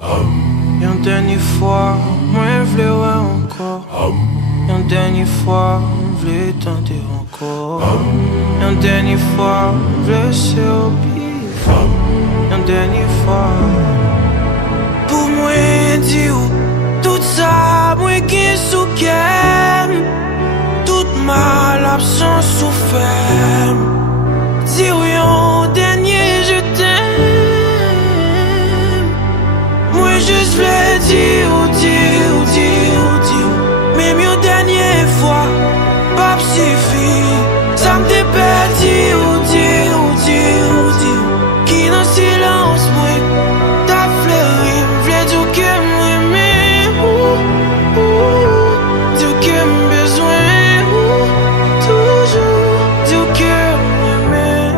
Une dernière fois, moi je voulais ouais encore. Une dernière fois, je voulais tenter encore. Une dernière fois, je voulais essayer au pif. Une dernière fois. Pour moi dire tout ça, moi qui souffre. Toute ma l'absence souffert. Dire un dernier je t'aime. Moi juste voulais dire, même une dernière fois, pas suffit. Ça me dépêche, dire, qui dans le silence, moi, t'as fleuri, m'v'lait dire que m'aimer, dire que m'besoin, toujours, dire que m'aimer.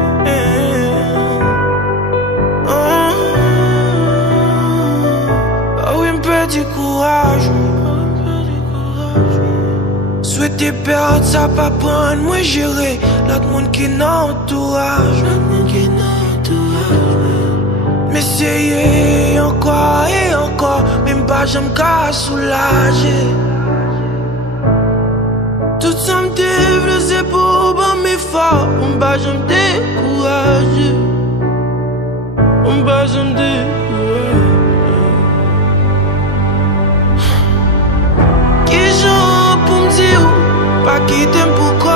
Ah oui, m'perdu courage. Souhaiter perdre ça pas prendre, moi gérer l'autre monde qui n'entourage. Mais essayer encore et encore, même pas j'aime qu'à soulager. Tout ça me développe, c'est pour bon mes forts. On va j'aime décourager. On va j'aime décourager. Qui j'en pour me dire pas quitter pourquoi.